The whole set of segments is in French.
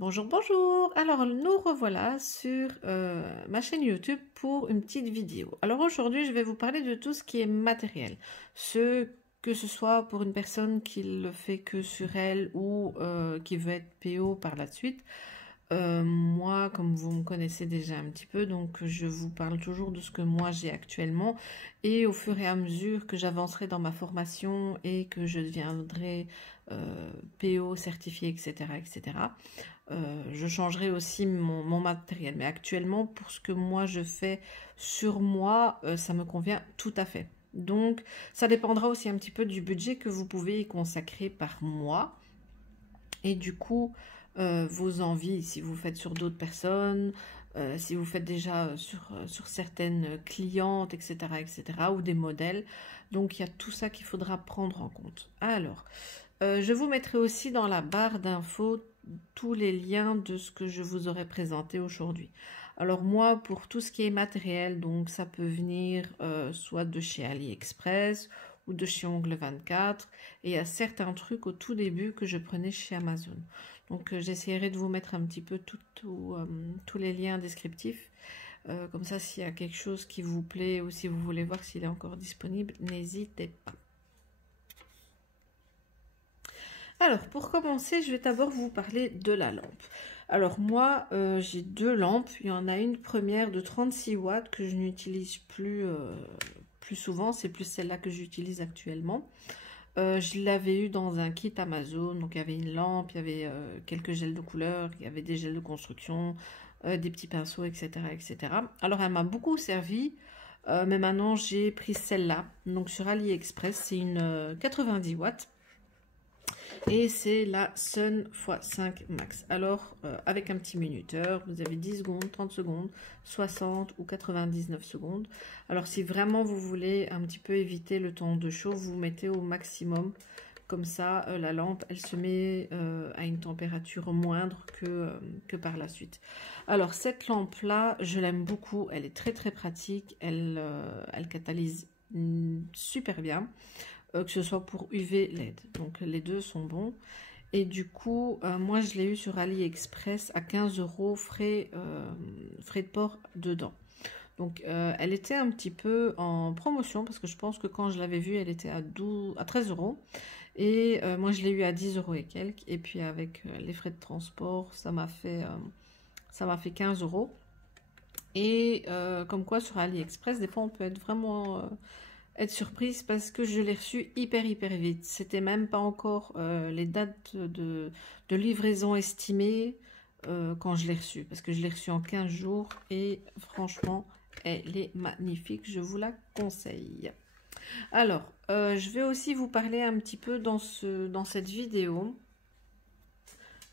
Bonjour, bonjour. Alors, nous revoilà sur ma chaîne YouTube pour une petite vidéo. Alors aujourd'hui, je vais vous parler de tout ce qui est matériel. Que ce soit pour une personne qui le fait que sur elle ou qui veut être PO par la suite. Moi, comme vous me connaissez déjà un petit peu, donc je vous parle toujours de ce que moi j'ai actuellement. Et au fur et à mesure que j'avancerai dans ma formation et que je deviendrai PO certifié, etc., etc., je changerai aussi mon matériel. Mais actuellement, pour ce que moi je fais sur moi, ça me convient tout à fait. Donc, ça dépendra aussi un petit peu du budget que vous pouvez y consacrer par mois. Et du coup, vos envies, si vous faites sur d'autres personnes, si vous faites déjà sur certaines clientes, etc., etc., ou des modèles. Donc, il y a tout ça qu'il faudra prendre en compte. Alors, je vous mettrai aussi dans la barre d'infos tous les liens de ce que je vous aurai présenté aujourd'hui. Alors moi, pour tout ce qui est matériel, donc ça peut venir soit de chez AliExpress ou de chez Ongle 24. Et il y a certains trucs au tout début que je prenais chez Amazon. Donc j'essaierai de vous mettre un petit peu tous les liens descriptifs. Comme ça, s'il y a quelque chose qui vous plaît ou si vous voulez voir s'il est encore disponible, n'hésitez pas. Alors, pour commencer, je vais d'abord vous parler de la lampe. Alors moi, j'ai deux lampes. Il y en a une première de 36 watts que je n'utilise plus souvent. C'est plus celle-là que j'utilise actuellement. Je l'avais eu dans un kit Amazon. Donc il y avait une lampe, il y avait quelques gels de couleur, il y avait des gels de construction, des petits pinceaux, etc., etc. Alors elle m'a beaucoup servi. Mais maintenant, j'ai pris celle-là. Donc sur AliExpress, c'est une 90 watts. Et c'est la Sun x5 Max. Alors, avec un petit minuteur, vous avez 10 secondes, 30 secondes, 60 ou 99 secondes. Alors, si vraiment vous voulez un petit peu éviter le temps de chaud, vous mettez au maximum. Comme ça, la lampe, elle se met à une température moindre que par la suite. Alors, cette lampe-là, je l'aime beaucoup. Elle est très, très pratique. Elle catalyse super bien. Que ce soit pour UV, LED. Donc les deux sont bons. Et du coup, moi je l'ai eu sur AliExpress à 15 € frais de port dedans. Donc elle était un petit peu en promotion parce que je pense que quand je l'avais vue, elle était à 13 €. Et moi je l'ai eu à 10 € et quelques. Et puis avec les frais de transport, ça m'a fait 15 €. Et comme quoi sur AliExpress, des fois on peut être vraiment être surprise parce que je l'ai reçu hyper vite. C'était même pas encore les dates de livraison estimées quand je l'ai reçu. Parce que je l'ai reçu en 15 jours et franchement, elle est magnifique. Je vous la conseille. Alors, je vais aussi vous parler un petit peu dans cette vidéo.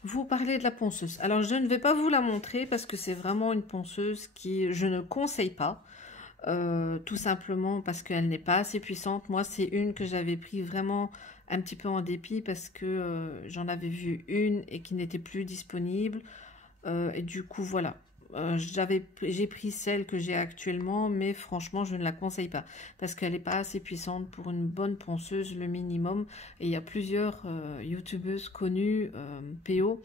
Vous parlez de la ponceuse. Alors, je ne vais pas vous la montrer parce que c'est vraiment une ponceuse qui je ne conseille pas. Tout simplement parce qu'elle n'est pas assez puissante. Moi, c'est une que j'avais pris vraiment un petit peu en dépit parce que j'en avais vu une et qui n'était plus disponible. Et du coup, voilà. J'ai pris celle que j'ai actuellement, mais franchement, je ne la conseille pas parce qu'elle n'est pas assez puissante pour une bonne ponceuse, le minimum. Et il y a plusieurs youtubeuses connues, PO,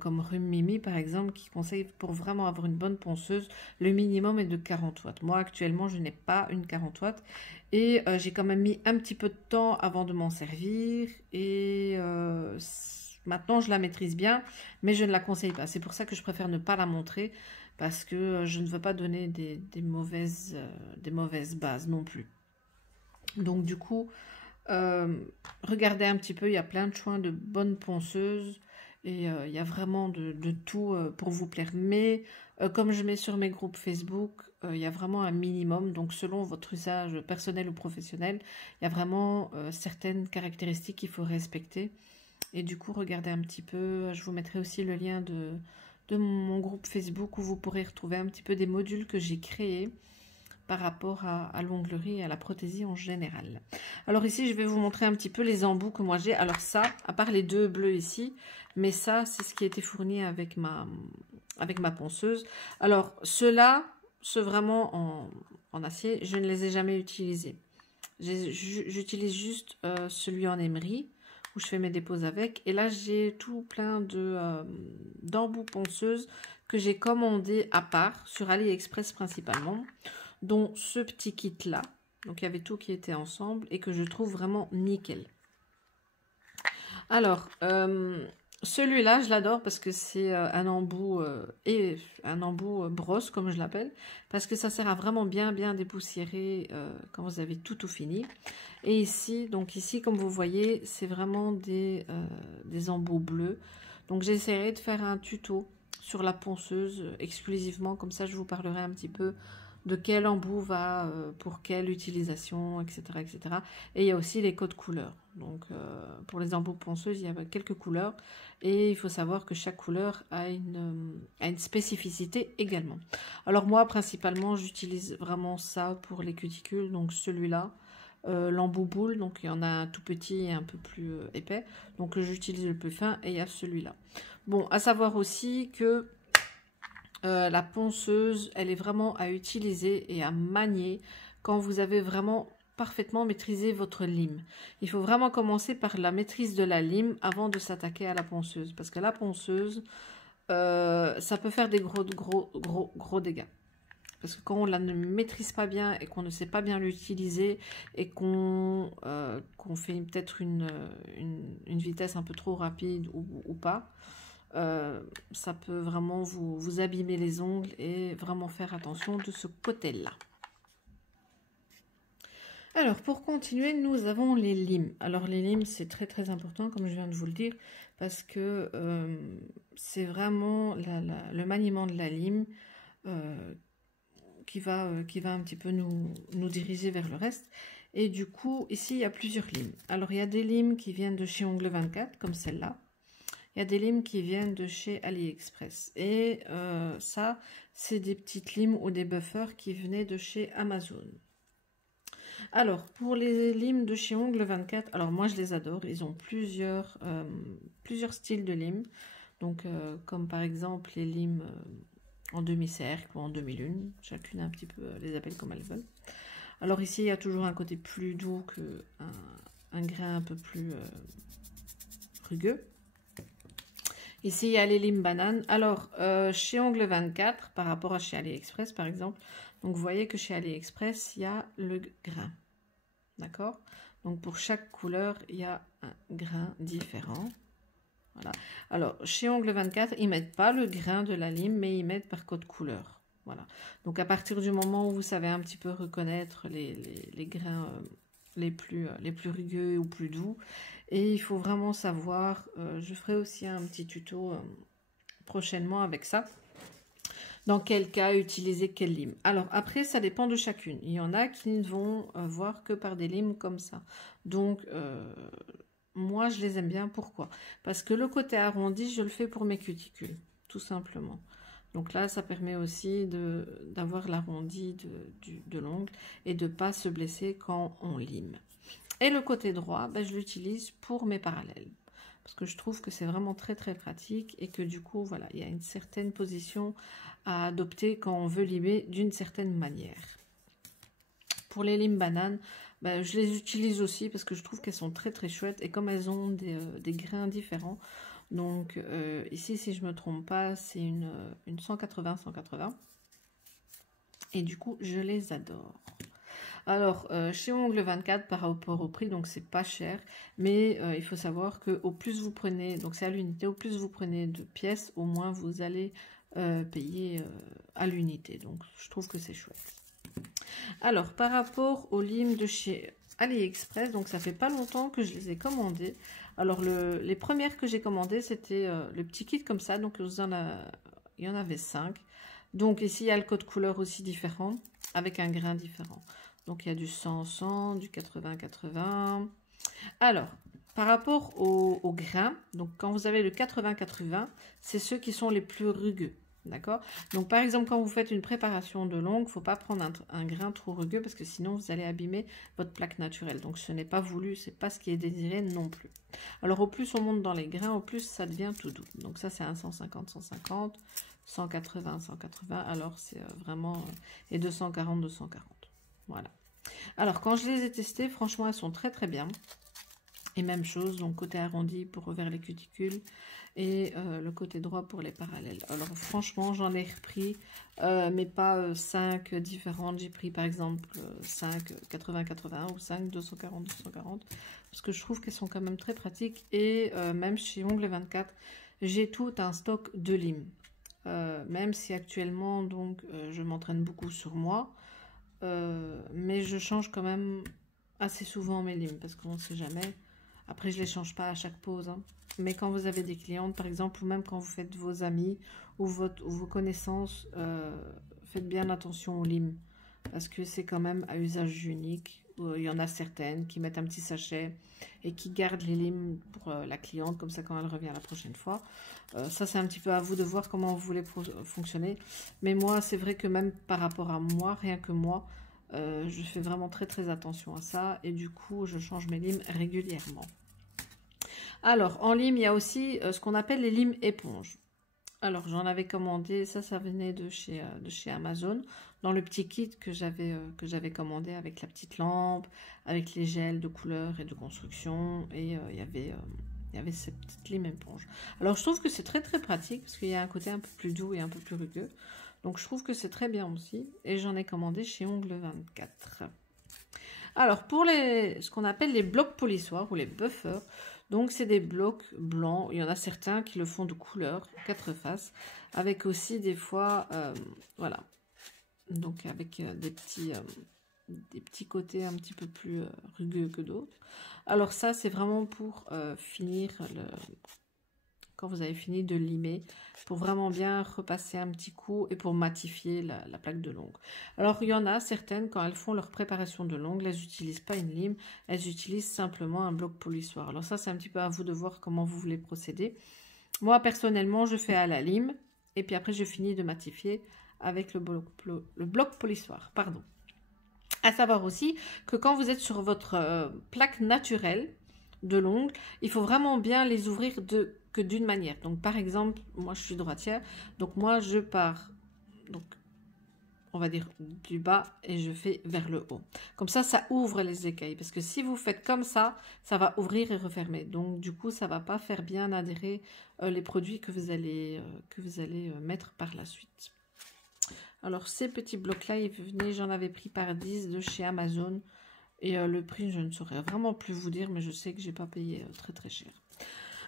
comme Rhume Mimi par exemple, qui conseille pour vraiment avoir une bonne ponceuse, le minimum est de 40 watts. Moi actuellement je n'ai pas une 40 watts et j'ai quand même mis un petit peu de temps avant de m'en servir et maintenant je la maîtrise bien, mais je ne la conseille pas. C'est pour ça que je préfère ne pas la montrer parce que je ne veux pas donner des mauvaises bases non plus. Donc du coup, regardez un petit peu, il y a plein de choix de bonnes ponceuses. Et il y a vraiment de tout pour vous plaire. Mais comme je mets sur mes groupes Facebook, il y a vraiment un minimum. Donc selon votre usage personnel ou professionnel, il y a vraiment certaines caractéristiques qu'il faut respecter. Et du coup, regardez un petit peu. Je vous mettrai aussi le lien de mon groupe Facebook où vous pourrez retrouver un petit peu des modules que j'ai créés par rapport à l'onglerie et à la prothésie en général. Alors ici, je vais vous montrer un petit peu les embouts que moi j'ai. Alors ça, à part les deux bleus ici, mais ça, c'est ce qui a été fourni avec ma ponceuse. Alors ceux-là, ceux vraiment en acier, je ne les ai jamais utilisés. J'utilise juste celui en émery où je fais mes dépôts avec. Et là, j'ai tout plein d'embouts ponceuses que j'ai commandé à part, sur AliExpress principalement, dont ce petit kit-là. Donc, il y avait tout qui était ensemble et que je trouve vraiment nickel. Alors, celui-là, je l'adore parce que c'est un embout brosse, comme je l'appelle, parce que ça sert à vraiment bien dépoussiérer quand vous avez tout fini. Et ici, comme vous voyez, c'est vraiment des embouts bleus. Donc, j'essaierai de faire un tuto sur la ponceuse exclusivement, comme ça je vous parlerai un petit peu de quel embout va pour quelle utilisation, etc., etc. Et il y a aussi les codes couleurs. Donc, pour les embouts ponceuses, il y a quelques couleurs. Et il faut savoir que chaque couleur a une spécificité également. Alors moi, principalement, j'utilise vraiment ça pour les cuticules. Donc celui-là, l'embout boule. Donc il y en a un tout petit et un peu plus épais. Donc j'utilise le plus fin et il y a celui-là. Bon, à savoir aussi que la ponceuse, elle est vraiment à utiliser et à manier quand vous avez vraiment parfaitement maîtrisé votre lime. Il faut vraiment commencer par la maîtrise de la lime avant de s'attaquer à la ponceuse. Parce que la ponceuse, ça peut faire des gros dégâts. Parce que quand on ne maîtrise pas bien et qu'on ne sait pas bien l'utiliser et qu'on fait peut-être une vitesse un peu trop rapide ou pas, ça peut vraiment vous abîmer les ongles et vraiment faire attention de ce côté-là. Alors, pour continuer, nous avons les limes. Alors, les limes, c'est très important, comme je viens de vous le dire, parce que c'est vraiment le maniement de la lime qui va un petit peu nous diriger vers le reste. Et du coup, ici, il y a plusieurs limes. Alors, il y a des limes qui viennent de chez Ongle 24, comme celle-là. Il y a des limes qui viennent de chez AliExpress. Et ça, c'est des petites limes ou des buffers qui venaient de chez Amazon. Alors, pour les limes de chez Ongle 24, alors moi je les adore. Ils ont plusieurs styles de limes. Donc, comme par exemple les limes en demi-cercle ou en demi-lune. Chacune un petit peu les appelle comme elles veulent. Alors ici, il y a toujours un côté plus doux qu'un grain un peu plus rugueux. Ici, il y a les limes bananes. Alors, chez Ongle 24, par rapport à chez AliExpress, par exemple, donc vous voyez que chez AliExpress, il y a le grain. D'accord? Donc, pour chaque couleur, il y a un grain différent. Voilà. Alors, chez Ongle 24, ils ne mettent pas le grain de la lime, mais ils mettent par code couleur. Voilà. Donc, à partir du moment où vous savez un petit peu reconnaître les grains les plus rugueux ou plus doux, et il faut vraiment savoir, je ferai aussi un petit tuto prochainement avec ça, dans quel cas utiliser quelle lime. Alors après, ça dépend de chacune. Il y en a qui ne vont voir que par des limes comme ça. Donc, moi, je les aime bien. Pourquoi? Parce que le côté arrondi, je le fais pour mes cuticules, tout simplement. Donc là, ça permet aussi d'avoir l'arrondi de l'ongle et de ne pas se blesser quand on lime. Et le côté droit, ben, je l'utilise pour mes parallèles. Parce que je trouve que c'est vraiment très pratique et que du coup, voilà, il y a une certaine position à adopter quand on veut limer d'une certaine manière. Pour les limes bananes, ben, je les utilise aussi parce que je trouve qu'elles sont très chouettes et comme elles ont des grains différents. Donc ici, si je ne me trompe pas, c'est une 180-180. Et du coup, je les adore. Alors, chez Ongle 24, par rapport au prix, donc c'est pas cher, mais il faut savoir que au plus vous prenez, donc c'est à l'unité, au plus vous prenez de pièces, au moins vous allez payer à l'unité. Donc, je trouve que c'est chouette. Alors, par rapport aux limes de chez AliExpress, donc ça fait pas longtemps que je les ai commandées. Alors, les premières que j'ai commandées, c'était le petit kit comme ça, donc il y en avait 5. Donc ici, il y a le code couleur aussi différent, avec un grain différent. Donc, il y a du 100-100, du 80-80. Alors, par rapport au grain, donc quand vous avez le 80-80, c'est ceux qui sont les plus rugueux. D'accord? Donc, par exemple, quand vous faites une préparation de l'ongle, il ne faut pas prendre un grain trop rugueux parce que sinon, vous allez abîmer votre plaque naturelle. Donc, ce n'est pas voulu, ce n'est pas ce qui est désiré non plus. Alors, au plus on monte dans les grains, au plus ça devient tout doux. Donc, ça, c'est un 150-150, 180-180. Alors, c'est vraiment... et 240-240. Voilà. Alors, quand je les ai testées, franchement, elles sont très bien. Et même chose, donc côté arrondi pour vers les cuticules et le côté droit pour les parallèles. Alors franchement, j'en ai repris, mais pas 5 différentes. J'ai pris par exemple 5 80-80 ou 5 240-240 parce que je trouve qu'elles sont quand même très pratiques. Et même chez Ongles 24, j'ai tout un stock de limes. Même si actuellement, donc, je m'entraîne beaucoup sur moi, mais je change quand même assez souvent mes limes parce qu'on ne sait jamais. Après, je ne les change pas à chaque pause, hein. Mais quand vous avez des clientes, par exemple, ou même quand vous faites vos amis ou vos connaissances, faites bien attention aux limes. Parce que c'est quand même à usage unique. Il y en a certaines qui mettent un petit sachet et qui gardent les limes pour la cliente, comme ça quand elle revient la prochaine fois. Ça, c'est un petit peu à vous de voir comment vous voulez fonctionner. Mais moi, c'est vrai que même par rapport à moi, rien que moi, je fais vraiment très très attention à ça. Et du coup, je change mes limes régulièrement. Alors, en lime, il y a aussi ce qu'on appelle les limes éponges. Alors, j'en avais commandé, ça venait de chez Amazon, dans le petit kit que j'avais commandé avec la petite lampe, avec les gels de couleur et de construction, et il y avait ces petites limes éponges. Alors, je trouve que c'est très très pratique, parce qu'il y a un côté un peu plus doux et un peu plus rugueux. Donc, je trouve que c'est très bien aussi, et j'en ai commandé chez Ongles 24. Alors, pour ce qu'on appelle les blocs polissoirs ou les buffers, donc c'est des blocs blancs. Il y en a certains qui le font de couleur, 4 faces, avec aussi des fois, voilà, donc avec des petits côtés un petit peu plus rugueux que d'autres. Alors ça, c'est vraiment pour finir quand vous avez fini de limer, pour vraiment bien repasser un petit coup et pour matifier la plaque de l'ongle. Alors, il y en a certaines, quand elles font leur préparation de l'ongle, elles n'utilisent pas une lime, elles utilisent simplement un bloc polissoir. Alors ça, c'est un petit peu à vous de voir comment vous voulez procéder. Moi, personnellement, je fais à la lime et puis après, je finis de matifier avec le bloc polissoir. Pardon. À savoir aussi que quand vous êtes sur votre plaque naturelle de l'ongle, il faut vraiment bien les ouvrir que d'une manière. Donc par exemple, moi je suis droitière, donc moi je pars, donc on va dire du bas et je fais vers le haut. Comme ça ouvre les écailles, parce que si vous faites comme ça va ouvrir et refermer. Donc du coup, ça va pas faire bien adhérer les produits que vous allez mettre par la suite. Alors ces petits blocs-là, j'en avais pris par 10 de chez Amazon. Et le prix, je ne saurais vraiment plus vous dire, mais je sais que j'ai pas payé très très cher.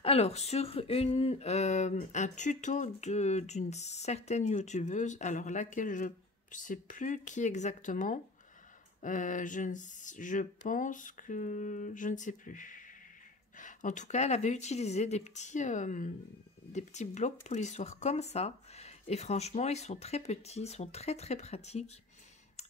Alors, sur un tuto d'une certaine youtubeuse, alors laquelle je ne sais plus qui exactement, je pense que je ne sais plus. En tout cas, elle avait utilisé des petits blocs polissoirs comme ça, et franchement, ils sont très petits, ils sont très très pratiques.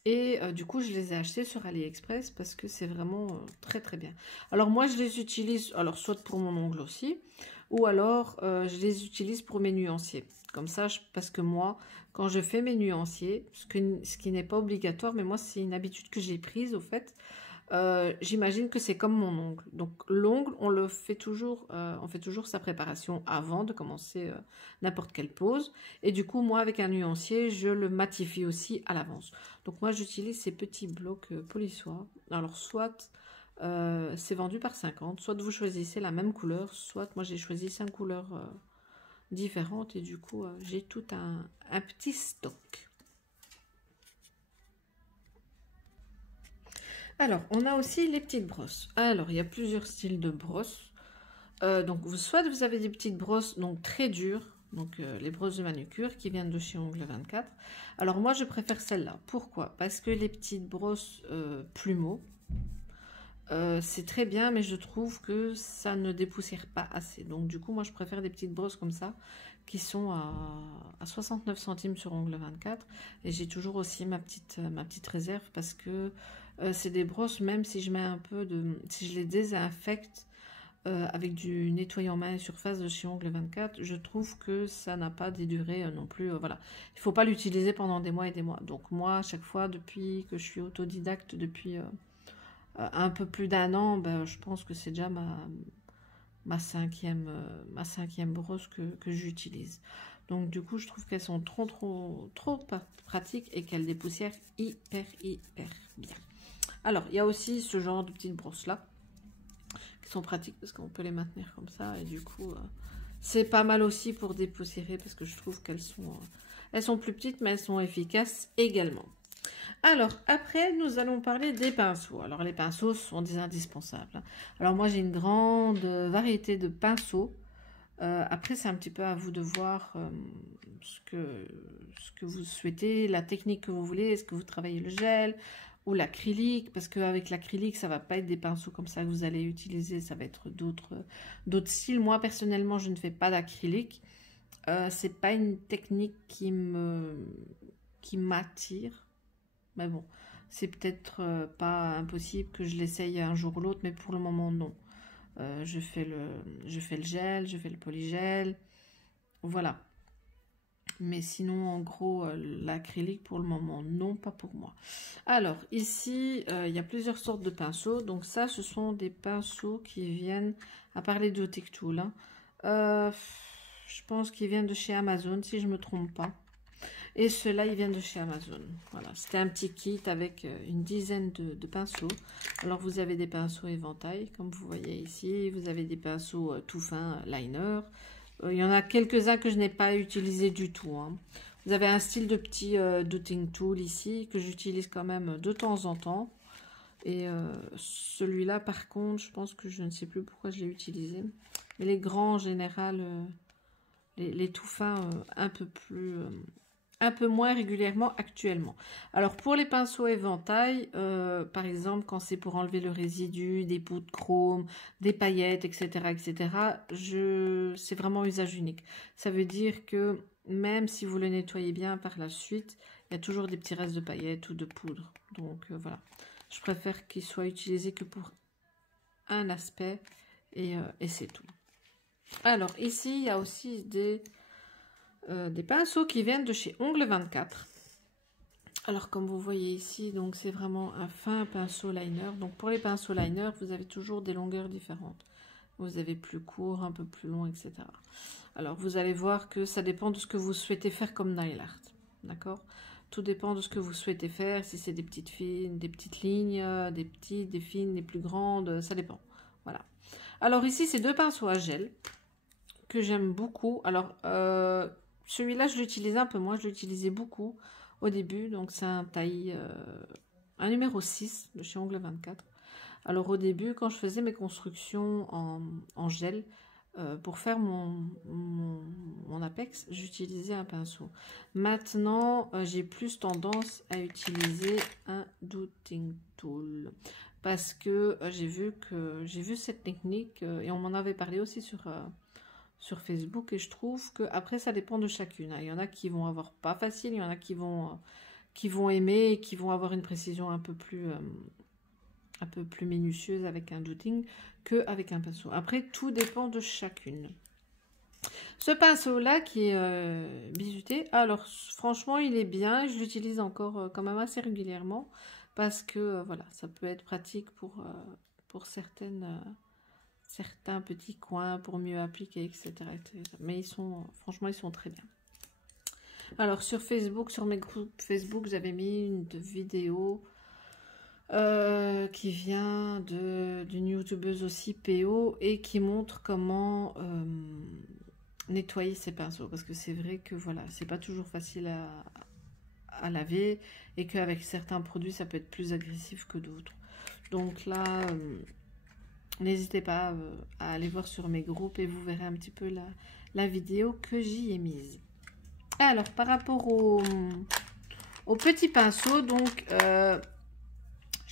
Et du coup, je les ai achetés sur AliExpress parce que c'est vraiment très très bien. Alors moi, je les utilise, alors soit pour mon ongle aussi, ou alors je les utilise pour mes nuanciers. Comme ça, parce que moi, quand je fais mes nuanciers, ce qui n'est pas obligatoire, mais moi, c'est une habitude que j'ai prise au fait. J'imagine que c'est comme mon ongle. Donc l'ongle, on fait toujours sa préparation avant de commencer n'importe quelle pose. Et du coup, moi, avec un nuancier, je le matifie aussi à l'avance. Donc moi, j'utilise ces petits blocs polissoirs. Alors soit c'est vendu par 50, soit vous choisissez la même couleur, soit moi j'ai choisi 5 couleurs différentes et du coup j'ai tout un petit stock. Alors, on a aussi les petites brosses. Alors, il y a plusieurs styles de brosses. Donc, soit vous avez des petites brosses donc très dures, donc les brosses de manucure qui viennent de chez Ongles 24. Alors, moi, je préfère celle-là. Pourquoi? Parce que les petites brosses plumeaux, c'est très bien, mais je trouve que ça ne dépoussière pas assez. Donc, du coup, moi, je préfère des petites brosses comme ça qui sont à 69 centimes sur Ongles 24. Et j'ai toujours aussi ma petite réserve parce que c'est des brosses, même si je mets si je les désinfecte avec du nettoyant main et surface de chez Ongles 24, je trouve que ça n'a pas des durées non plus. Voilà, il faut pas l'utiliser pendant des mois et des mois. Donc moi, à chaque fois, depuis que je suis autodidacte, depuis un peu plus d'1 an, ben, je pense que c'est déjà ma cinquième brosse que j'utilise. Donc du coup, je trouve qu'elles sont trop pratiques et qu'elles dépoussièrent hyper bien. Alors, il y a aussi ce genre de petites brosses là, qui sont pratiques parce qu'on peut les maintenir comme ça. Et du coup, c'est pas mal aussi pour dépoussiérer parce que je trouve qu'elles sont plus petites, mais elles sont efficaces également. Alors, après, nous allons parler des pinceaux. Alors, les pinceaux sont des indispensables. Alors, moi, j'ai une grande variété de pinceaux. Après, c'est un petit peu à vous de voir ce que vous souhaitez, la technique que vous voulez. Est-ce que vous travaillez le gel ou l'acrylique? Parce qu'avec l'acrylique, ça ne va pas être des pinceaux comme ça que vous allez utiliser. Ça va être d'autres styles. Moi, personnellement, je ne fais pas d'acrylique. C'est pas une technique qui m'attire. Mais bon, c'est peut-être pas impossible que je l'essaye un jour ou l'autre, mais pour le moment, non. Je fais le gel, je fais le polygel, voilà. Mais sinon, en gros, l'acrylique, pour le moment, non, pas pour moi. Alors, ici, il y a plusieurs sortes de pinceaux. Donc ça, ce sont des pinceaux qui viennent, à part les Dotic Tool, hein, je pense qu'ils viennent de chez Amazon, si je ne me trompe pas. Et ceux-là, ils viennent de chez Amazon. Voilà, c'était un petit kit avec une dizaine de pinceaux. Alors, vous avez des pinceaux éventail, comme vous voyez ici. Vous avez des pinceaux tout fins, liner. Il y en a quelques-uns que je n'ai pas utilisés du tout, hein. Vous avez un style de petit dotting tool ici, que j'utilise quand même de temps en temps. Et celui-là, par contre, je pense que je ne sais plus pourquoi je l'ai utilisé. Mais les grands, en général, les tout fins, un peu moins régulièrement actuellement. Alors pour les pinceaux éventail, par exemple quand c'est pour enlever le résidu, des pots de chrome, des paillettes, etc., c'est vraiment usage unique. Ça veut dire que même si vous le nettoyez bien par la suite, il y a toujours des petits restes de paillettes ou de poudre. Donc voilà, je préfère qu'il soit utilisé que pour un aspect et c'est tout. Alors ici, il y a aussi des pinceaux qui viennent de chez Ongles 24. Alors comme vous voyez ici, donc c'est vraiment un fin pinceau liner. Donc pour les pinceaux liner, vous avez toujours des longueurs différentes. Vous avez plus court, un peu plus long, etc. Alors vous allez voir que ça dépend de ce que vous souhaitez faire comme nail art. D'accord? Tout dépend de ce que vous souhaitez faire. Si c'est des petites fines, des petites lignes, des petites, des fines, des plus grandes, ça dépend. Voilà. Alors ici, c'est deux pinceaux à gel que j'aime beaucoup. Alors celui-là, je l'utilisais un peu moins, je l'utilisais beaucoup au début. Donc, c'est un taille, un numéro 6 de chez Ongles 24. Alors, au début, quand je faisais mes constructions en gel, pour faire mon apex, j'utilisais un pinceau. Maintenant, j'ai plus tendance à utiliser un dotting tool. Parce que j'ai vu cette technique et on m'en avait parlé aussi sur Facebook et je trouve que après ça dépend de chacune. Il y en a qui vont avoir pas facile, il y en a qui vont aimer et qui vont avoir une précision un peu plus minutieuse avec un dotting qu'avec un pinceau. Après tout dépend de chacune. Ce pinceau là qui est bizuté, alors franchement il est bien, je l'utilise encore quand même assez régulièrement parce que voilà, ça peut être pratique pour certains petits coins pour mieux appliquer, etc. Mais franchement, ils sont très bien. Alors, sur Facebook, sur mes groupes Facebook, j'avais mis une vidéo qui vient d'une youtubeuse aussi, PO, et qui montre comment nettoyer ses pinceaux. Parce que c'est vrai que, voilà, c'est pas toujours facile à laver, et qu'avec certains produits, ça peut être plus agressif que d'autres. Donc là... n'hésitez pas à aller voir sur mes groupes et vous verrez un petit peu la vidéo que j'y ai mise. Alors, par rapport aux petits pinceaux, donc, je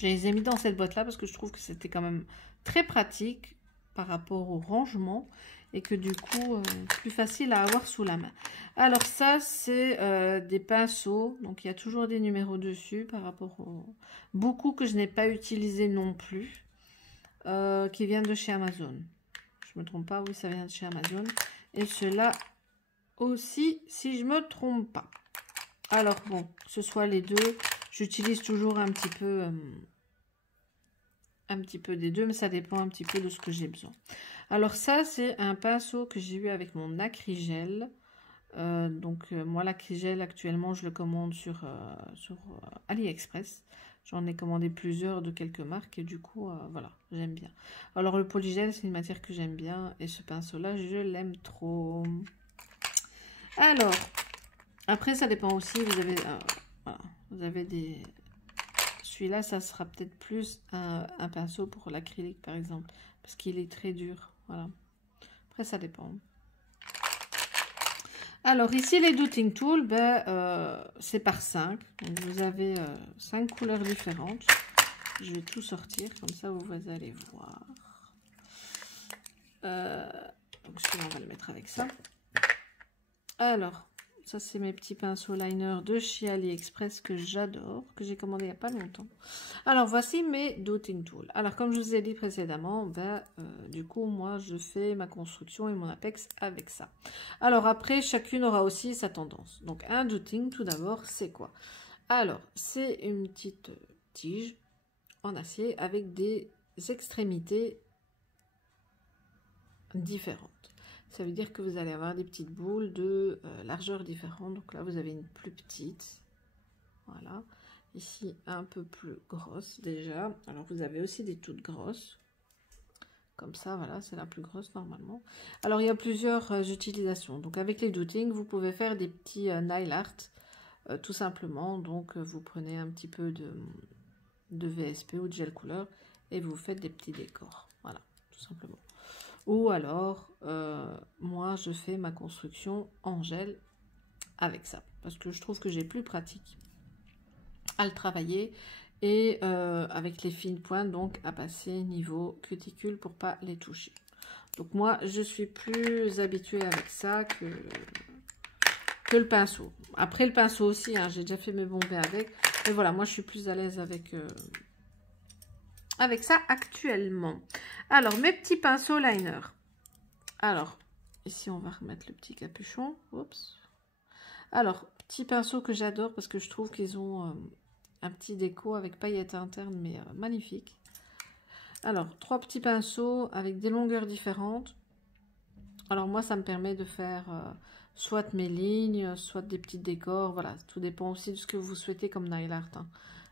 les ai mis dans cette boîte-là parce que je trouve que c'était quand même très pratique par rapport au rangement et que du coup, plus facile à avoir sous la main. Alors ça, c'est des pinceaux, donc il y a toujours des numéros dessus par rapport aux... Beaucoup que je n'ai pas utilisé non plus. Qui vient de chez Amazon. Je me trompe pas, oui, ça vient de chez Amazon. Et ceux-là aussi, si je me trompe pas. Alors bon, que ce soit les deux, j'utilise toujours un petit peu des deux, mais ça dépend un petit peu de ce que j'ai besoin. Alors ça, c'est un pinceau que j'ai eu avec mon Acrygel. Moi, l'acrygel, actuellement, je le commande sur AliExpress. J'en ai commandé plusieurs de quelques marques et du coup, voilà, j'aime bien. Alors, le polygel, c'est une matière que j'aime bien et ce pinceau-là, je l'aime trop. Alors, après, ça dépend aussi. Voilà, vous avez des... Celui-là, ça sera peut-être plus un pinceau pour l'acrylique, par exemple, parce qu'il est très dur. Voilà. Après, ça dépend. Alors, ici, les Dotting Tools, c'est par 5. Donc, vous avez 5 couleurs différentes. Je vais tout sortir, comme ça, vous allez voir. Donc, celui-là, on va le mettre avec ça. Alors, ça, c'est mes petits pinceaux liner de chez AliExpress que j'adore, que j'ai commandé il n'y a pas longtemps. Alors, voici mes Dotting Tools. Alors, comme je vous ai dit précédemment, du coup, moi, je fais ma construction et mon apex avec ça. Alors, après, chacune aura aussi sa tendance. Donc, un Dotting, tout d'abord, c'est quoi? Alors, c'est une petite tige en acier avec des extrémités différentes. Ça veut dire que vous allez avoir des petites boules de largeur différente. Donc là, vous avez une plus petite. Voilà. Ici, un peu plus grosse déjà. Alors, vous avez aussi des toutes grosses. Comme ça, voilà, c'est la plus grosse normalement. Alors, il y a plusieurs utilisations. Donc, avec les Dotting, vous pouvez faire des petits nail art, tout simplement. Donc, vous prenez un petit peu de VSP ou de gel couleur et vous faites des petits décors. Voilà, tout simplement. Ou alors, moi, je fais ma construction en gel avec ça. Parce que je trouve que j'ai plus pratique à le travailler. Et avec les fines pointes, donc à passer niveau cuticule pour pas les toucher. Donc moi, je suis plus habituée avec ça que le pinceau. Après, le pinceau aussi, hein, j'ai déjà fait mes bombées avec. Mais voilà, moi, je suis plus à l'aise avec ça actuellement. Alors, mes petits pinceaux liner. Alors, ici, on va remettre le petit capuchon. Oups. Alors, petit pinceau que j'adore parce que je trouve qu'ils ont un petit déco avec paillettes internes, mais magnifique. Alors, 3 petits pinceaux avec des longueurs différentes. Alors, moi, ça me permet de faire soit mes lignes, soit des petits décors. Voilà, tout dépend aussi de ce que vous souhaitez comme nail art. Hein.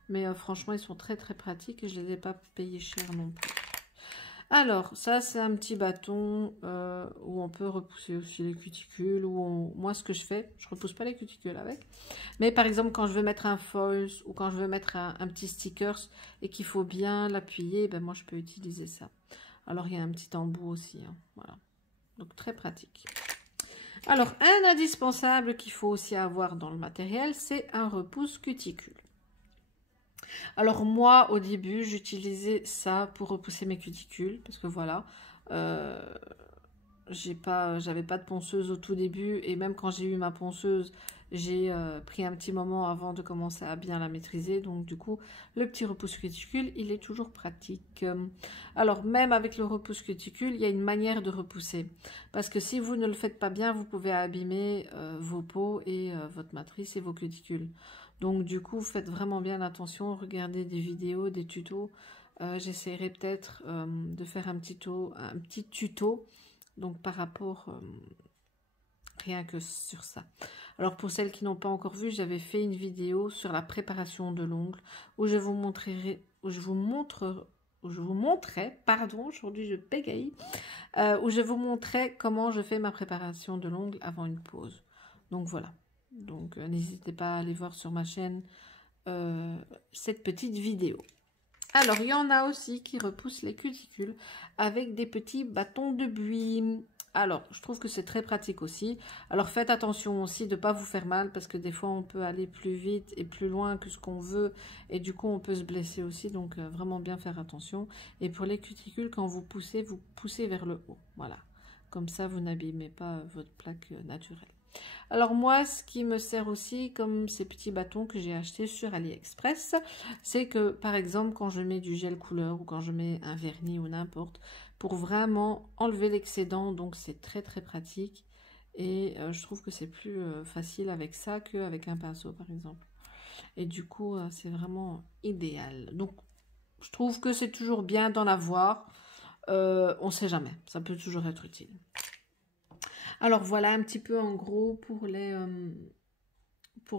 Mais franchement, ils sont très, très pratiques et je ne les ai pas payés cher non plus. Alors, ça, c'est un petit bâton où on peut repousser aussi les cuticules. Moi, ce que je fais, je ne repousse pas les cuticules avec. Mais par exemple, quand je veux mettre un foil ou quand je veux mettre un petit stickers et qu'il faut bien l'appuyer, ben moi, je peux utiliser ça. Alors, il y a un petit embout aussi. Hein, voilà. Donc, très pratique. Alors, un indispensable qu'il faut aussi avoir dans le matériel, c'est un repousse cuticule. Alors moi, au début, j'utilisais ça pour repousser mes cuticules, parce que voilà, j'avais pas de ponceuse au tout début, et même quand j'ai eu ma ponceuse, j'ai pris un petit moment avant de commencer à bien la maîtriser, donc du coup, le petit repousse cuticule, il est toujours pratique. Alors même avec le repousse cuticule, il y a une manière de repousser, parce que si vous ne le faites pas bien, vous pouvez abîmer vos peaux et votre matrice et vos cuticules. Donc du coup, faites vraiment bien attention, regardez des vidéos, des tutos. J'essaierai peut-être de faire un petit tuto, donc par rapport rien que sur ça. Alors pour celles qui n'ont pas encore vu, j'avais fait une vidéo sur la préparation de l'ongle où je vous montrerai, pardon, aujourd'hui je bégaye, où je vous montrais comment je fais ma préparation de l'ongle avant une pause. Donc voilà. Donc, n'hésitez pas à aller voir sur ma chaîne cette petite vidéo. Alors, il y en a aussi qui repoussent les cuticules avec des petits bâtons de buis. Alors, je trouve que c'est très pratique aussi. Alors, faites attention aussi de ne pas vous faire mal parce que des fois, on peut aller plus vite et plus loin que ce qu'on veut. Et du coup, on peut se blesser aussi. Donc, vraiment bien faire attention. Et pour les cuticules, quand vous poussez vers le haut. Voilà. Comme ça, vous n'abîmez pas votre plaque naturelle. Alors moi, ce qui me sert aussi, comme ces petits bâtons que j'ai achetés sur AliExpress, c'est que par exemple, quand je mets du gel couleur ou quand je mets un vernis ou n'importe, pour vraiment enlever l'excédent, donc c'est très très pratique. Et je trouve que c'est plus facile avec ça qu'avec un pinceau par exemple. Et du coup, c'est vraiment idéal. Donc, je trouve que c'est toujours bien d'en avoir. On ne sait jamais, ça peut toujours être utile. Alors voilà un petit peu en gros pour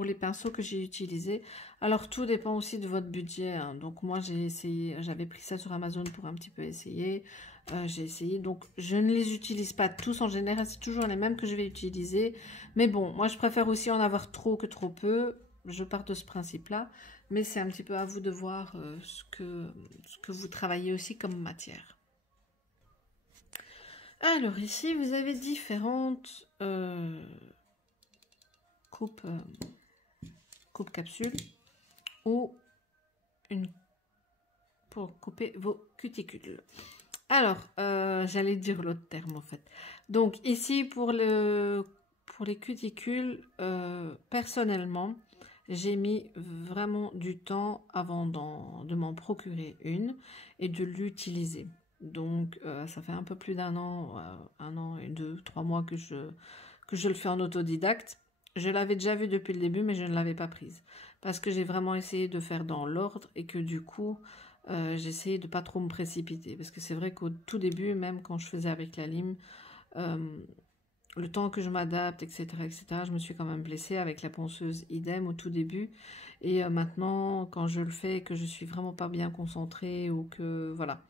les pinceaux que j'ai utilisés. Alors tout dépend aussi de votre budget, hein. Donc moi j'ai essayé, j'avais pris ça sur Amazon pour un petit peu essayer. J'ai essayé, donc je ne les utilise pas tous en général, c'est toujours les mêmes que je vais utiliser. Mais bon, moi je préfère aussi en avoir trop que trop peu. Je pars de ce principe-là. Mais c'est un petit peu à vous de voir ce que vous travaillez aussi comme matière. Alors ici vous avez différentes coupes capsule ou pour couper vos cuticules. Alors, j'allais dire l'autre terme en fait. Donc ici pour les cuticules, personnellement, j'ai mis vraiment du temps avant de m'en procurer une et de l'utiliser. Donc ça fait un peu plus d'un an, 1 an et 2, 3 mois que je le fais en autodidacte. Je l'avais déjà vue depuis le début, mais je ne l'avais pas prise. Parce que j'ai vraiment essayé de faire dans l'ordre et que du coup, j'ai essayé de pas trop me précipiter. Parce que c'est vrai qu'au tout début, même quand je faisais avec la lime, le temps que je m'adapte, etc., je me suis quand même blessée avec la ponceuse idem au tout début. Et maintenant, quand je le fais et que je suis vraiment pas bien concentrée ou que, voilà...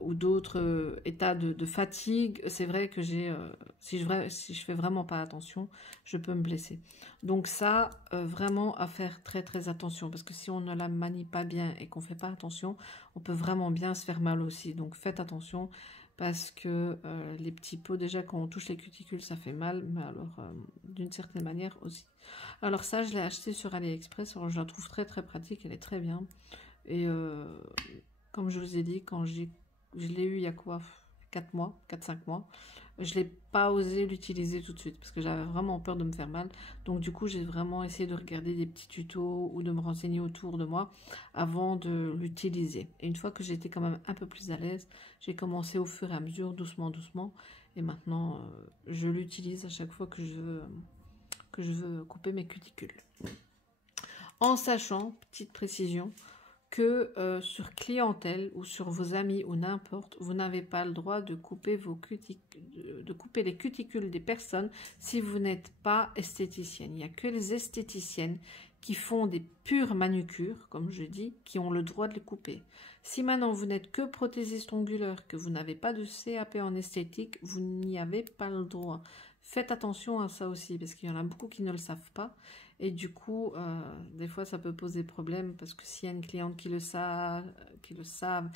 ou d'autres états de fatigue, c'est vrai que si je fais vraiment pas attention, je peux me blesser. Donc ça, vraiment à faire très très attention, parce que si on ne la manie pas bien et qu'on fait pas attention, on peut vraiment bien se faire mal aussi. Donc faites attention, parce que les petits pots, déjà quand on touche les cuticules, ça fait mal, mais alors d'une certaine manière aussi. Alors ça, je l'ai acheté sur AliExpress, alors je la trouve très très pratique, elle est très bien. Et comme je vous ai dit, quand je l'ai eu il y a quoi, 4 mois, 4-5 mois, je n'ai pas osé l'utiliser tout de suite parce que j'avais vraiment peur de me faire mal. Donc du coup, j'ai vraiment essayé de regarder des petits tutos ou de me renseigner autour de moi avant de l'utiliser. Et une fois que j'étais quand même un peu plus à l'aise, j'ai commencé au fur et à mesure, doucement, doucement. Et maintenant, je l'utilise à chaque fois que je veux couper mes cuticules. En sachant, petite précision, que sur clientèle ou sur vos amis ou n'importe, vous n'avez pas le droit de couper les cuticules des personnes si vous n'êtes pas esthéticienne. Il n'y a que les esthéticiennes qui font des pures manucures, comme je dis, qui ont le droit de les couper. Si maintenant vous n'êtes que prothésiste onguleur, que vous n'avez pas de CAP en esthétique, vous n'y avez pas le droit. Faites attention à ça aussi, parce qu'il y en a beaucoup qui ne le savent pas. Et du coup, des fois, ça peut poser problème parce que s'il y a une cliente qui le savent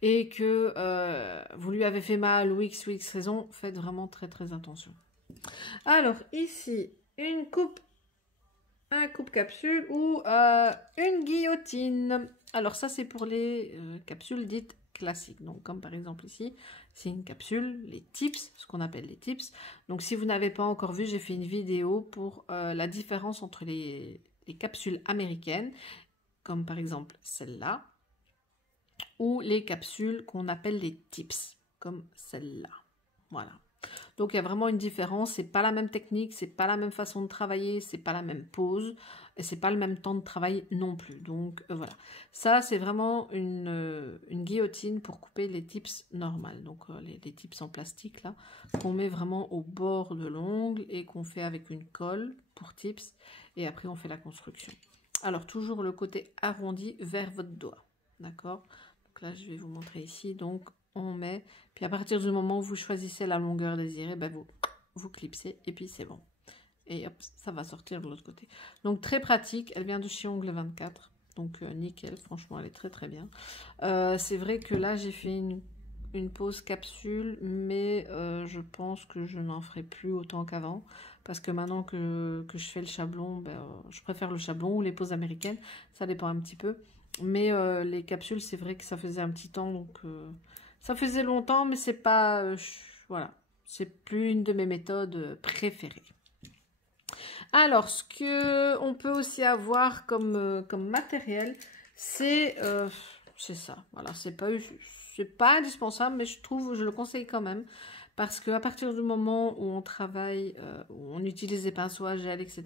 et que vous lui avez fait mal ou X raison, faites vraiment très très attention. Alors ici, un coupe capsule ou une guillotine. Alors ça, c'est pour les capsules dites classiques. Donc comme par exemple ici, c'est une capsule, les tips, ce qu'on appelle les tips. Donc si vous n'avez pas encore vu, j'ai fait une vidéo pour la différence entre les capsules américaines, comme par exemple celle-là, ou les capsules qu'on appelle les tips, comme celle-là. Voilà. Donc il y a vraiment une différence, c'est pas la même technique, c'est pas la même façon de travailler, c'est pas la même pose, et c'est pas le même temps de travail non plus. Donc voilà, ça c'est vraiment une guillotine pour couper les tips normales, donc les tips en plastique là, qu'on met vraiment au bord de l'ongle et qu'on fait avec une colle pour tips, et après on fait la construction. Alors toujours le côté arrondi vers votre doigt, d'accord? Donc là je vais vous montrer ici, donc on met, puis à partir du moment où vous choisissez la longueur désirée, ben vous clipsez et puis c'est bon. Et hop, ça va sortir de l'autre côté. Donc très pratique, elle vient de chez Ongle 24, donc nickel, franchement elle est très très bien. C'est vrai que là j'ai fait une pause capsule, mais je pense que je n'en ferai plus autant qu'avant, parce que maintenant que je fais le chablon, je préfère le chablon ou les poses américaines, ça dépend un petit peu. Mais les capsules, c'est vrai que ça faisait un petit temps, donc... ça faisait longtemps, mais c'est pas... voilà, c'est plus une de mes méthodes préférées. Alors, ce que on peut aussi avoir comme matériel, c'est ça. Voilà, c'est pas indispensable, mais je le conseille quand même. Parce qu'à partir du moment où on travaille, où on utilise des pinceaux à gel, etc.,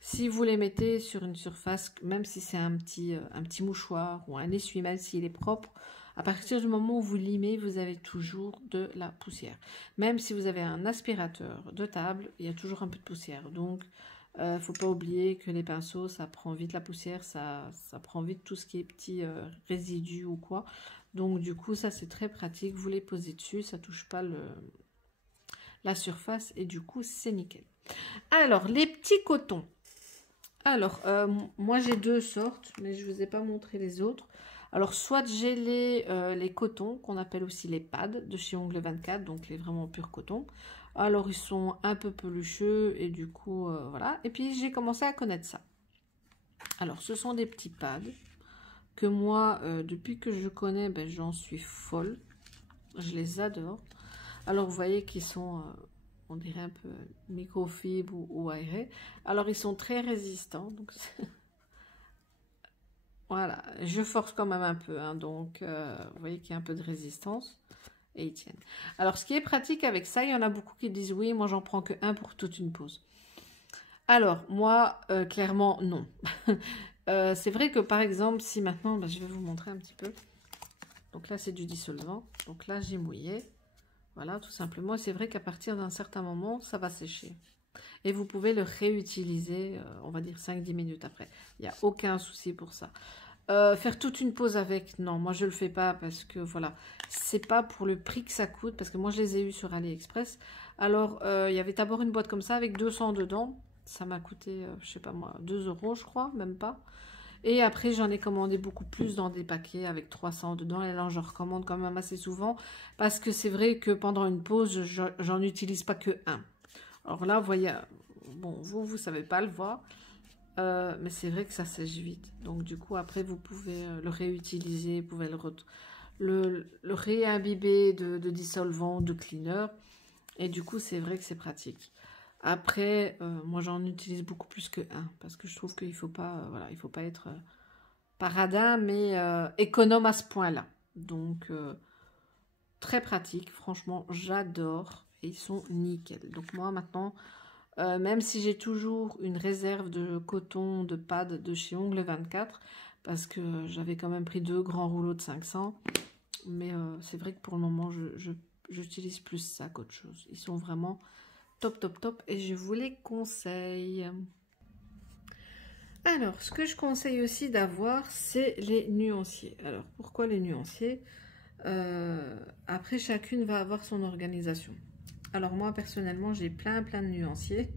si vous les mettez sur une surface, même si c'est un petit mouchoir ou un essuie, même s'il est propre, À partir du moment où vous limez, vous avez toujours de la poussière. Même si vous avez un aspirateur de table, il y a toujours un peu de poussière. Donc, il ne faut pas oublier que les pinceaux, ça prend vite la poussière, ça prend vite tout ce qui est petits résidus ou quoi. Donc, du coup, ça, c'est très pratique. Vous les posez dessus, ça ne touche pas la surface et du coup, c'est nickel. Alors, les petits cotons. Alors, moi, j'ai deux sortes, mais je ne vous ai pas montré les autres. Alors, soit j'ai les cotons, qu'on appelle aussi les pads, de chez Ongles 24, donc les vraiment purs cotons. Alors, ils sont un peu pelucheux, et du coup, voilà. Et puis, j'ai commencé à connaître ça. Alors, ce sont des petits pads, que moi, depuis que je connais, ben, j'en suis folle. Je les adore. Alors, vous voyez qu'ils sont... on dirait un peu microfibre ou aéré. Alors, ils sont très résistants. Donc voilà, je force quand même un peu. Hein, donc, vous voyez qu'il y a un peu de résistance. Et ils tiennent. Alors, ce qui est pratique avec ça, il y en a beaucoup qui disent oui, moi, j'en prends que un pour toute une pause. Alors, moi, clairement, non. C'est vrai que, par exemple, si maintenant, ben, je vais vous montrer un petit peu. Donc là, c'est du dissolvant. Donc là, j'ai mouillé. Voilà, tout simplement. C'est vrai qu'à partir d'un certain moment, ça va sécher. Et vous pouvez le réutiliser, on va dire 5-10 minutes après. Il n'y a aucun souci pour ça. Faire toute une pause avec, non, moi je ne le fais pas parce que voilà, c'est pas pour le prix que ça coûte. Parce que moi je les ai eus sur AliExpress. Alors, il y avait d'abord une boîte comme ça avec 200 dedans. Ça m'a coûté, je sais pas moi, 2 € je crois, même pas. Et après, j'en ai commandé beaucoup plus dans des paquets avec 300 dedans. Et là, j'en recommande quand même assez souvent. Parce que c'est vrai que pendant une pause, j'en utilise pas que un. Alors là, vous voyez, bon, vous savez pas le voir. Mais c'est vrai que ça sèche vite. Donc du coup, après, vous pouvez le réutiliser. Vous pouvez le réimbiber de dissolvant, de cleaner. Et du coup, c'est vrai que c'est pratique. Après, moi j'en utilise beaucoup plus que un parce que je trouve qu'il faut pas, voilà, il faut pas être paradin, mais économe à ce point-là. Donc très pratique, franchement, j'adore et ils sont nickel. Donc moi maintenant, même si j'ai toujours une réserve de coton, de pad de chez Ongles 24, parce que j'avais quand même pris 2 grands rouleaux de 500, mais c'est vrai que pour le moment, j'utilise plus ça qu'autre chose. Ils sont vraiment top, top, top. Et je vous les conseille. Alors, ce que je conseille aussi d'avoir, c'est les nuanciers. Alors, pourquoi les nuanciers? Après, chacune va avoir son organisation. Alors, moi, personnellement, j'ai plein de nuanciers.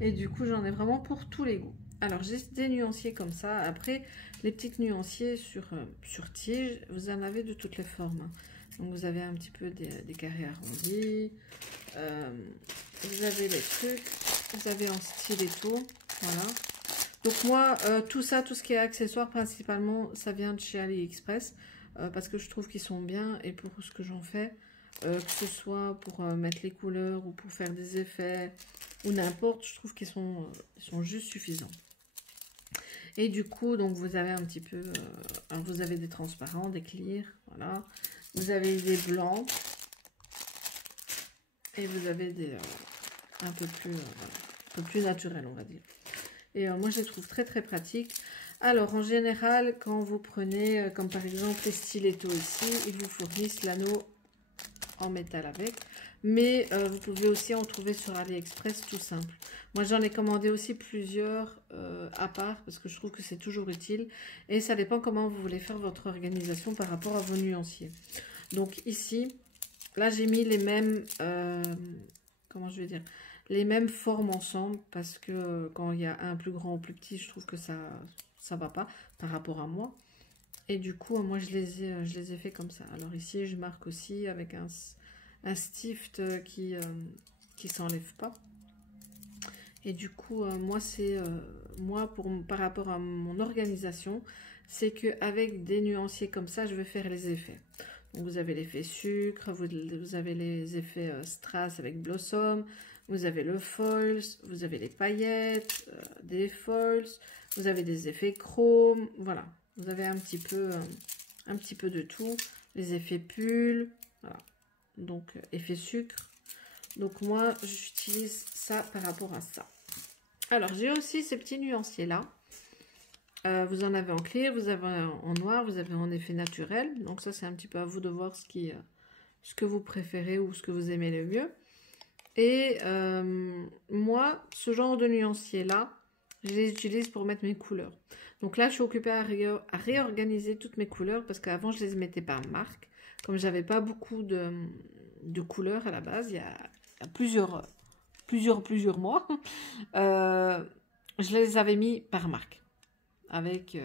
Et du coup, j'en ai vraiment pour tous les goûts. Alors, j'ai des nuanciers comme ça. Après, les petites nuanciers sur tige, vous en avez de toutes les formes. Donc, vous avez un petit peu des carrés arrondis. Vous avez les trucs, vous avez en style et tout, voilà. Donc moi, tout ça, tout ce qui est accessoires, principalement, ça vient de chez AliExpress, parce que je trouve qu'ils sont bien, et pour ce que j'en fais, que ce soit pour mettre les couleurs, ou pour faire des effets, ou n'importe, je trouve qu'ils sont juste suffisants. Et du coup, donc vous avez un petit peu, alors vous avez des transparents, des clears, voilà. Vous avez des blancs, et vous avez des... un peu plus naturel, on va dire. Et moi, je les trouve très, très pratiques. Alors, en général, quand vous prenez, comme par exemple les stilettos ici, ils vous fournissent l'anneau en métal avec. Mais vous pouvez aussi en trouver sur AliExpress, tout simple. Moi, j'en ai commandé aussi plusieurs à part, parce que je trouve que c'est toujours utile. Et ça dépend comment vous voulez faire votre organisation par rapport à vos nuanciers. Donc ici, là, j'ai mis les mêmes... comment je vais dire, les mêmes formes ensemble, parce que quand il y a un plus grand ou plus petit, je trouve que ça va pas par rapport à moi. Et du coup, moi, je les ai fait comme ça. Alors ici, je marque aussi avec un stift qui s'enlève pas. Et du coup, moi, c'est par rapport à mon organisation, c'est qu'avec des nuanciers comme ça, je vais faire les effets. Donc, vous avez l'effet sucre, vous avez les effets strass avec blossom, vous avez le foils, vous avez les paillettes, des foils, vous avez des effets chrome, voilà. Vous avez un petit peu de tout, les effets pull, voilà. Donc, effet sucre. Donc, moi, j'utilise ça par rapport à ça. Alors, j'ai aussi ces petits nuanciers-là. Vous en avez en clear, vous avez en noir, vous avez en effet naturel. Donc ça, c'est un petit peu à vous de voir ce que vous préférez ou ce que vous aimez le mieux. Et moi, ce genre de nuanciers-là, je les utilise pour mettre mes couleurs. Donc là, je suis occupée à réorganiser toutes mes couleurs parce qu'avant, je les mettais par marque. Comme j'avais pas beaucoup de couleurs à la base, il y a plusieurs mois, je les avais mis par marque avec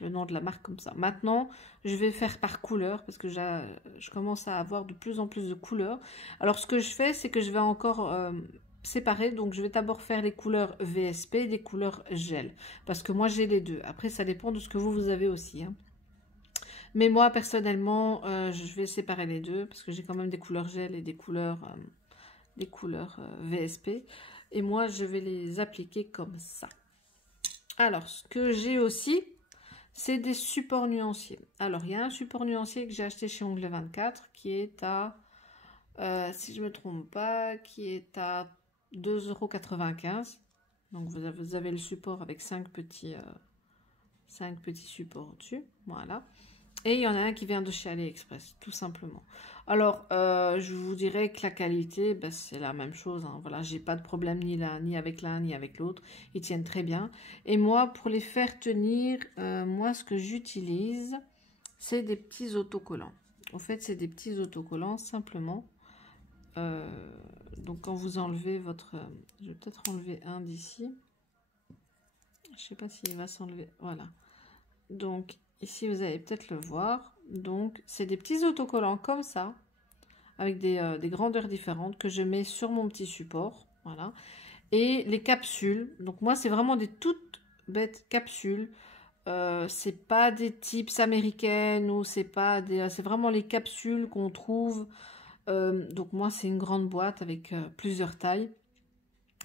le nom de la marque comme ça. Maintenant, je vais faire par couleur parce que je commence à avoir de plus en plus de couleurs. Alors, ce que je fais, c'est que je vais encore séparer. Donc, je vais d'abord faire les couleurs VSP et des couleurs gel. Parce que moi, j'ai les deux. Après, ça dépend de ce que vous avez aussi. Hein. Mais moi, personnellement, je vais séparer les deux parce que j'ai quand même des couleurs gel et des couleurs VSP. Et moi, je vais les appliquer comme ça. Alors, ce que j'ai aussi, c'est des supports nuanciers. Alors, il y a un support nuancier que j'ai acheté chez Ongles 24 qui est à, si je ne me trompe pas, qui est à 2,95 €. Donc, vous avez le support avec 5 petits supports au-dessus. Voilà. Et il y en a un qui vient de chez AliExpress, tout simplement. Alors, je vous dirais que la qualité, ben, c'est la même chose. Hein. Voilà, j'ai pas de problème ni avec l'un ni avec l'autre. Ils tiennent très bien. Et moi, pour les faire tenir, moi, ce que j'utilise, c'est des petits autocollants. En fait, c'est des petits autocollants, simplement. Donc, quand vous enlevez votre... je vais peut-être enlever un d'ici. Je sais pas s'il va s'enlever. Voilà. Donc, ici, vous allez peut-être le voir. Donc, c'est des petits autocollants comme ça, avec des grandeurs différentes que je mets sur mon petit support. Voilà. Et les capsules. Donc, moi, c'est vraiment des toutes bêtes capsules. C'est pas des tips américaines ou c'est pas des... c'est vraiment les capsules qu'on trouve. Donc, moi, c'est une grande boîte avec plusieurs tailles.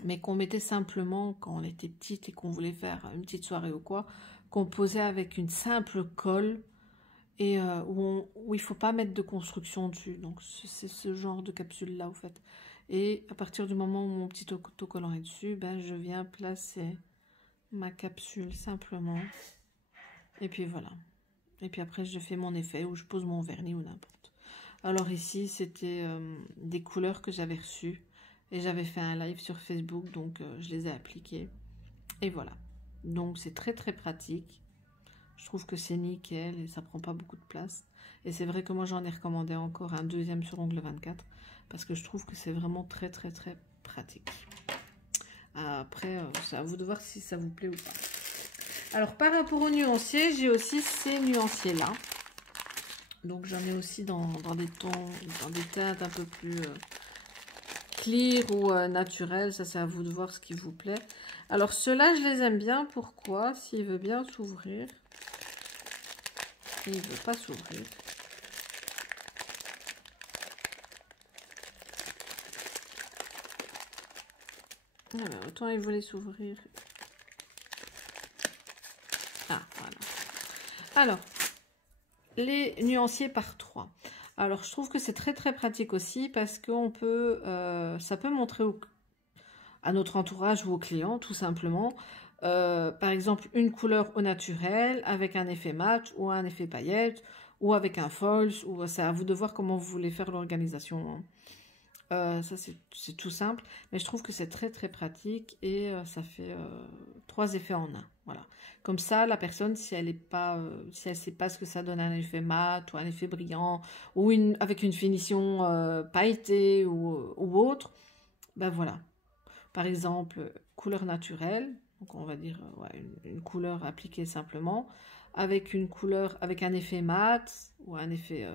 Mais qu'on mettait simplement quand on était petite et qu'on voulait faire une petite soirée ou quoi, qu'on posait avec une simple colle et où il ne faut pas mettre de construction dessus. Donc c'est ce genre de capsule là au fait. Et à partir du moment où mon petit autocollant est dessus, ben, je viens placer ma capsule simplement. Et puis voilà. Et puis après je fais mon effet ou je pose mon vernis ou n'importe. Alors ici c'était des couleurs que j'avais reçues. Et j'avais fait un live sur Facebook, donc je les ai appliquées. Et voilà. Donc c'est très très pratique. Je trouve que c'est nickel et ça prend pas beaucoup de place. Et c'est vrai que moi j'en ai recommandé encore un deuxième sur Ongles 24. Parce que je trouve que c'est vraiment très très très pratique. Après, c'est à vous de voir si ça vous plaît ou pas. Alors par rapport aux nuanciers, j'ai aussi ces nuanciers là. Donc j'en ai aussi dans des tons, dans des teintes un peu plus... clear ou naturel, ça c'est à vous de voir ce qui vous plaît. Alors ceux-là je les aime bien, pourquoi? S'il veut bien s'ouvrir, il ne veut pas s'ouvrir. Ah ben, autant il voulait s'ouvrir. Ah voilà. Alors, les nuanciers par 3. Alors, je trouve que c'est très très pratique aussi parce qu'on peut, ça peut montrer à notre entourage ou aux clients tout simplement, par exemple, une couleur au naturel avec un effet mat ou un effet paillette ou avec un false, ou c'est à vous de voir comment vous voulez faire l'organisation. Hein. Ça, c'est tout simple, mais je trouve que c'est très très pratique et ça fait 3 effets en un. Voilà. Comme ça, la personne, si elle ne sait pas ce que ça donne un effet mat ou un effet brillant ou avec une finition pailletée ou autre, ben voilà. Par exemple, couleur naturelle, donc on va dire ouais, une couleur appliquée simplement, avec une couleur avec un effet mat ou un effet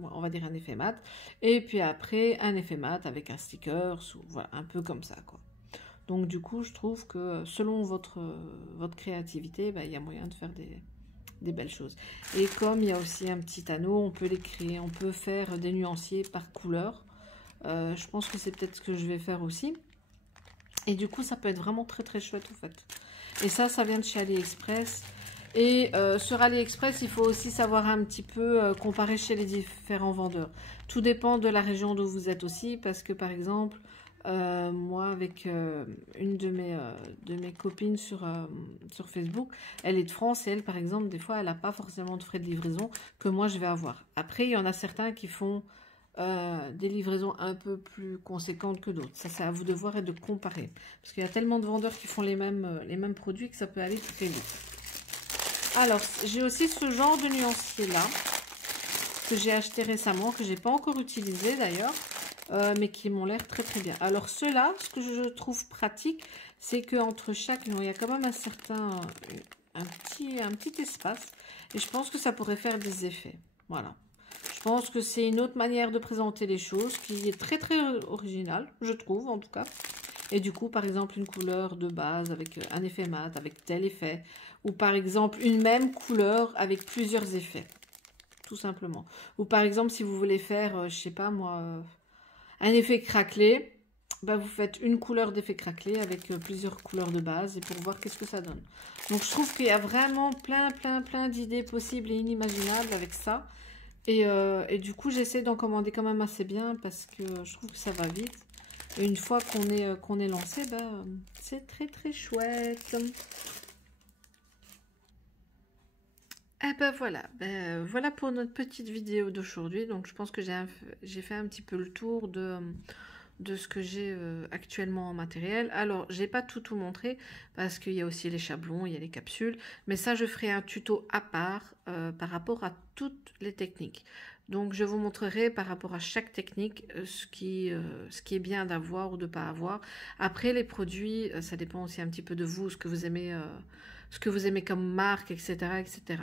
on va dire un effet mat, et puis après un effet mat avec un sticker, voilà, un peu comme ça quoi. Donc du coup je trouve que selon votre créativité, il y a moyen de faire des belles choses. Et comme il y a aussi un petit anneau, on peut les créer, on peut faire des nuanciers par couleur. Je pense que c'est peut-être ce que je vais faire aussi. Et du coup ça peut être vraiment très très chouette en fait. Et ça vient de chez AliExpress. Et sur AliExpress, il faut aussi savoir un petit peu comparer chez les différents vendeurs. Tout dépend de la région d'où vous êtes aussi, parce que par exemple, Moi, avec une de mes copines sur Facebook, elle est de France et elle, par exemple, des fois, elle n'a pas forcément de frais de livraison que moi, je vais avoir. Après, il y en a certains qui font des livraisons un peu plus conséquentes que d'autres. Ça, c'est à vous de voir et de comparer. Parce qu'il y a tellement de vendeurs qui font les mêmes produits que ça peut aller très vite. Alors, j'ai aussi ce genre de nuancier-là que j'ai acheté récemment, que j'ai pas encore utilisé d'ailleurs. Mais qui m'ont l'air très très bien. Alors ceux-là, ce que je trouve pratique, c'est qu'entre chaque nom, il y a quand même un petit espace. Et je pense que ça pourrait faire des effets. Voilà. Je pense que c'est une autre manière de présenter les choses qui est très très originale, je trouve en tout cas. Et du coup, par exemple, une couleur de base avec un effet mat, avec tel effet. Ou par exemple, une même couleur avec plusieurs effets. Tout simplement. Ou par exemple, si vous voulez faire, je sais pas moi... un effet craquelé, bah vous faites une couleur d'effet craquelé avec plusieurs couleurs de base et pour voir qu'est-ce que ça donne. Donc je trouve qu'il y a vraiment plein d'idées possibles et inimaginables avec ça. Et du coup j'essaie d'en commander quand même assez bien parce que je trouve que ça va vite. Et une fois qu'on est lancé, bah, c'est très très chouette. Ah bah voilà, voilà pour notre petite vidéo d'aujourd'hui. Donc je pense que j'ai fait un petit peu le tour de ce que j'ai actuellement en matériel. Alors, j'ai pas tout montré parce qu'il y a aussi les chablons, il y a les capsules. Mais ça, je ferai un tuto à part par rapport à toutes les techniques. Donc, je vous montrerai par rapport à chaque technique ce qui est bien d'avoir ou de pas avoir. Après, les produits, ça dépend aussi un petit peu de vous, ce que vous aimez comme marque, etc., etc.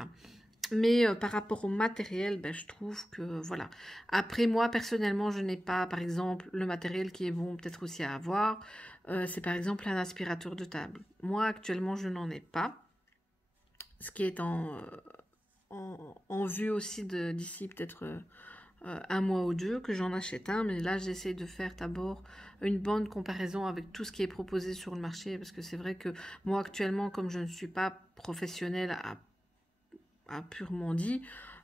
Mais par rapport au matériel, ben, je trouve que voilà. Après, moi, personnellement, je n'ai pas, par exemple, le matériel qui est bon peut-être aussi à avoir. C'est par exemple un aspirateur de table. Moi, actuellement, je n'en ai pas. Ce qui est en vue aussi d'ici peut-être un mois ou deux que j'en achète un. Mais là, j'essaie de faire d'abord une bonne comparaison avec tout ce qui est proposé sur le marché. Parce que c'est vrai que moi, actuellement, comme je ne suis pas professionnelle purement dit,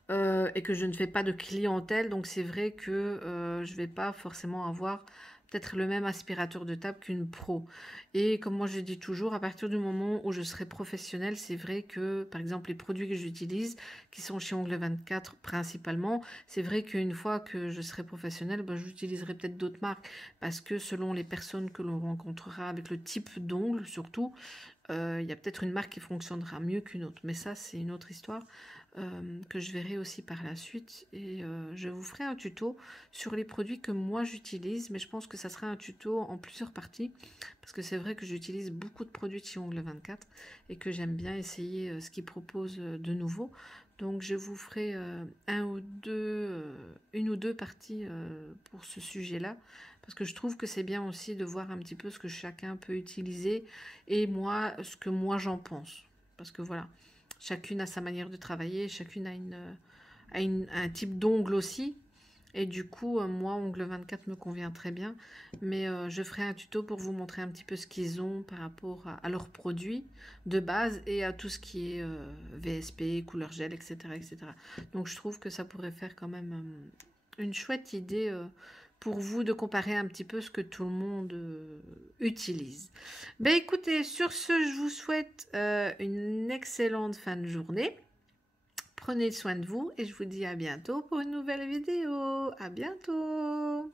et que je ne fais pas de clientèle, donc c'est vrai que je vais pas forcément avoir peut-être le même aspirateur de table qu'une pro. Et comme moi je dis toujours, à partir du moment où je serai professionnelle, c'est vrai que par exemple les produits que j'utilise, qui sont chez Ongle 24 principalement, c'est vrai qu'une fois que je serai professionnelle, ben, j'utiliserai peut-être d'autres marques, parce que selon les personnes que l'on rencontrera, avec le type d'ongles surtout, il y a peut-être une marque qui fonctionnera mieux qu'une autre. Mais ça, c'est une autre histoire que je verrai aussi par la suite. Et je vous ferai un tuto sur les produits que moi j'utilise. Mais je pense que ça sera un tuto en plusieurs parties. Parce que c'est vrai que j'utilise beaucoup de produits de chez Ongle 24. Et que j'aime bien essayer ce qu'ils proposent de nouveau. Donc je vous ferai une ou deux parties pour ce sujet-là. Parce que je trouve que c'est bien aussi de voir un petit peu ce que chacun peut utiliser et moi, ce que moi j'en pense. Parce que voilà, chacune a sa manière de travailler, chacune a un type d'ongle aussi. Et du coup, moi, Ongle 24 me convient très bien. Mais je ferai un tuto pour vous montrer un petit peu ce qu'ils ont par rapport à leurs produits de base et à tout ce qui est VSP, couleur gel, etc., etc. Donc, je trouve que ça pourrait faire quand même une chouette idée pour vous de comparer un petit peu ce que tout le monde utilise. Ben écoutez, sur ce, je vous souhaite une excellente fin de journée. Prenez soin de vous et je vous dis à bientôt pour une nouvelle vidéo. À bientôt!